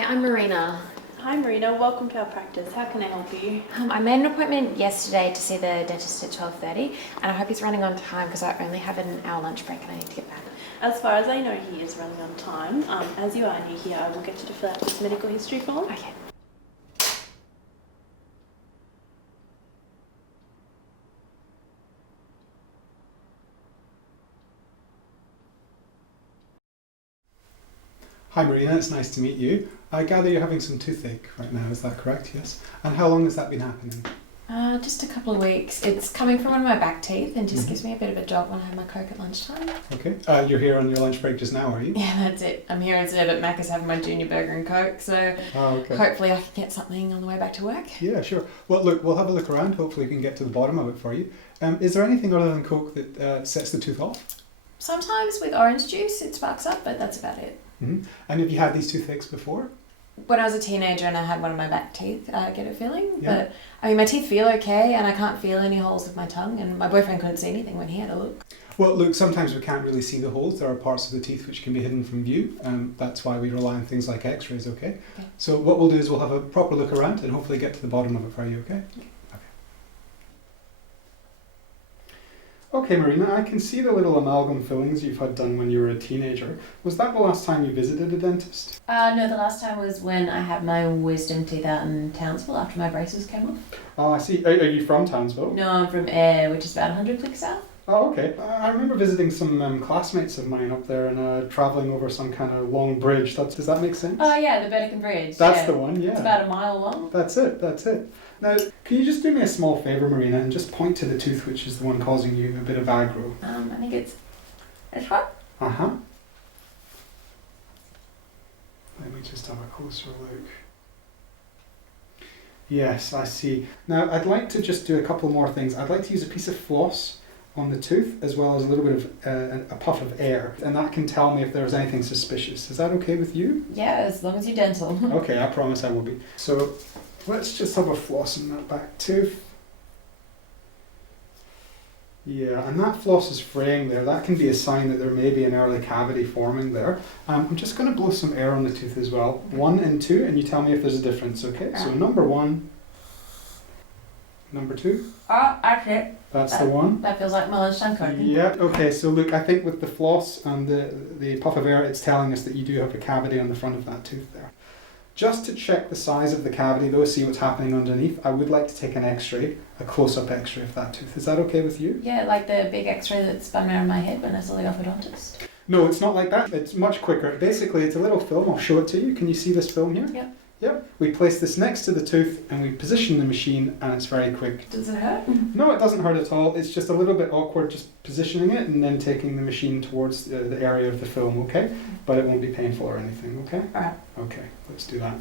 Hi, I'm Marina. Hi Marina, welcome to our practice. How can I help you? I made an appointment yesterday to see the dentist at 12:30 and I hope he's running on time because I only have an hour lunch break and I need to get back. As far as I know, he is running on time. As you are new here, I will get you to fill out this medical history form. Okay. Hi Marina, it's nice to meet you. I gather you're having some toothache right now, is that correct? Yes. And how long has that been happening? Just a couple of weeks. It's coming from one of my back teeth and just gives me a bit of a jolt when I have my Coke at lunchtime. Okay. You're here on your lunch break just now, are you? Yeah, that's it. I'm here instead at Macca's having my junior burger and Coke, so Okay. hopefully I can get something on the way back to work. Yeah, sure. Well, look, we'll have a look around. Hopefully we can get to the bottom of it for you. Is there anything other than Coke that sets the tooth off? Sometimes with orange juice it sparks up, but that's about it. Mm-hmm. And have you had these toothaches before? When I was a teenager and I had one of my back teeth get a filling, Yeah. but I mean my teeth feel okay and I can't feel any holes with my tongue, and my boyfriend couldn't see anything when he had a look. Well, look, sometimes we can't really see the holes. There are parts of the teeth which can be hidden from view. That's why we rely on things like x-rays, okay? Okay. So what we'll do is we'll have a proper look around and hopefully get to the bottom of it for you, okay? Okay, Marina, I can see the little amalgam fillings you've had done when you were a teenager. Was that the last time you visited a dentist? No, the last time was when I had my wisdom teeth out in Townsville after my braces came off. Oh, I see. Are you from Townsville? No, I'm from Ayr, which is about 100 clicks south. Oh, okay. I remember visiting some classmates of mine up there and travelling over some kind of long bridge. Does that make sense? Oh yeah, the Burdekin Bridge. That's the one, yeah. It's about a mile long. That's it. Now, can you just do me a small favour, Marina, and just point to the tooth which is the one causing you a bit of aggro? I think it's this one. Uh-huh. Let me just have a closer look. Yes, I see. Now, I'd like to just do a couple more things. I'd like to use a piece of floss on the tooth as well as a little bit of a puff of air, and that can tell me if there's anything suspicious. Is that okay with you? Yeah, as long as you're dental. Okay, I promise I will be. So let's just have a floss in that back tooth. Yeah, and that floss is fraying there. That can be a sign that there may be an early cavity forming there. I'm just going to blow some air on the tooth as well. 1 and 2, and you tell me if there's a difference, okay? So number 1, number 2. Oh, that's it. That's the one. That feels like my lunchtime Coke. Yep, okay, so look, I think with the floss and the puff of air, it's telling us that you do have a cavity on the front of that tooth there. Just to check the size of the cavity though, see what's happening underneath, I would like to take an x-ray, a close-up x-ray of that tooth. Is that okay with you? Yeah, like the big x-ray that spun around my head when I saw the orthodontist. No, it's not like that. It's much quicker. Basically, it's a little film. I'll show it to you. Can you see this film here? Yep. Yep. We place this next to the tooth and we position the machine and it's very quick. Does it hurt? No, it doesn't hurt at all. It's just a little bit awkward just positioning it and then taking the machine towards the area of the film, okay? But it won't be painful or anything, okay? Alright. Okay, let's do that.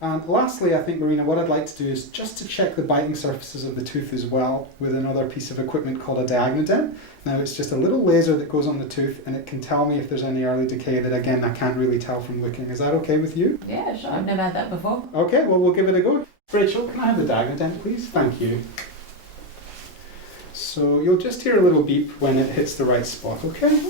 And lastly, I think, Marina, what I'd like to do is just to check the biting surfaces of the tooth as well with another piece of equipment called a Diagnodent. Now, it's just a little laser that goes on the tooth and it can tell me if there's any early decay that, again, I can't really tell from looking. Is that okay with you? Yeah, sure. I've never had that before. Okay, well, we'll give it a go. Rachel, can I have the Diagnodent, please? Thank you. So you'll just hear a little beep when it hits the right spot, okay?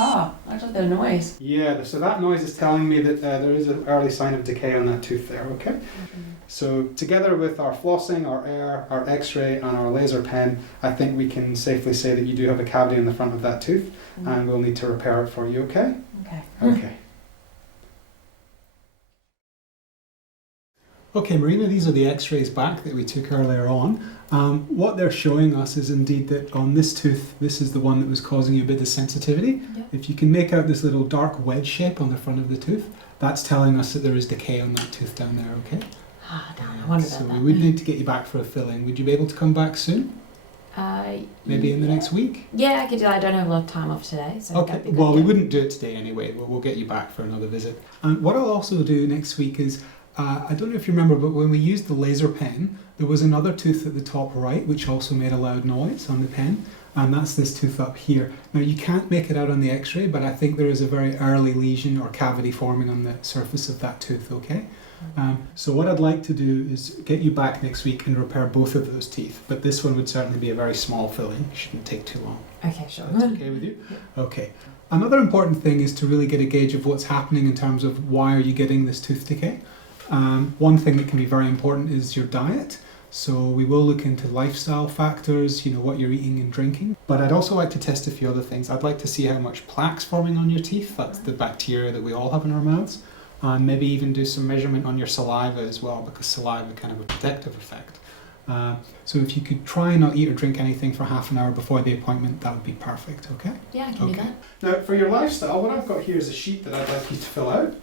Ah, I like the noise. Yeah, so that noise is telling me that there is an early sign of decay on that tooth there, okay? So together with our flossing, our air, our x-ray and our laser pen, I think we can safely say that you do have a cavity in the front of that tooth and we'll need to repair it for you, okay? Okay. Okay. Okay, Marina, these are the x-rays back that we took earlier on. What they're showing us is indeed that on this tooth, this is the one that was causing you a bit of sensitivity. Yep. If you can make out this little dark wedge shape on the front of the tooth, that's telling us that there is decay on that tooth down there, okay? Ah, damn, I wonder So about we that. would need to get you back for a filling. Would you be able to come back soon? Maybe in the next week? Yeah, I could do that. I don't have a lot of time off today, so Okay, that'd be good. well, we yeah. wouldn't do it today anyway. We'll get you back for another visit. And what I'll also do next week is, I don't know if you remember, but when we used the laser pen, there was another tooth at the top right which also made a loud noise on the pen, and that's this tooth up here. Now you can't make it out on the x-ray, but I think there is a very early lesion or cavity forming on the surface of that tooth, okay? So what I'd like to do is get you back next week and repair both of those teeth. But this one would certainly be a very small filling. It shouldn't take too long. Okay, sure. That's okay with you? Okay. Another important thing is to really get a gauge of what's happening in terms of why are you getting this tooth decay. One thing that can be very important is your diet. So we will look into lifestyle factors, what you're eating and drinking. But I'd also like to test a few other things. I'd like to see how much plaque's forming on your teeth. That's the bacteria that we all have in our mouths. And maybe even do some measurement on your saliva as well, because saliva kind of a protective effect. So if you could try and not eat or drink anything for half an hour before the appointment, that would be perfect, okay? Yeah, I can do that. Now, for your lifestyle, what I've got here is a sheet that I'd like you to fill out.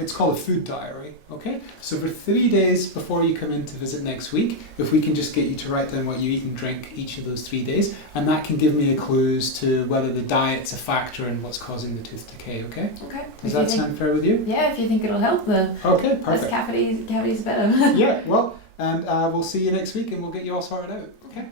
It's called a food diary, okay? So for 3 days before you come in to visit next week, if we can just get you to write down what you eat and drink each of those 3 days, and that can give me a clue as to whether the diet's a factor in what's causing the tooth decay, okay? Okay. Does that sound fair with you? Yeah, if you think it'll help, the Okay, less perfect. cavities better. Yeah, well, and we'll see you next week and we'll get you all sorted out, okay?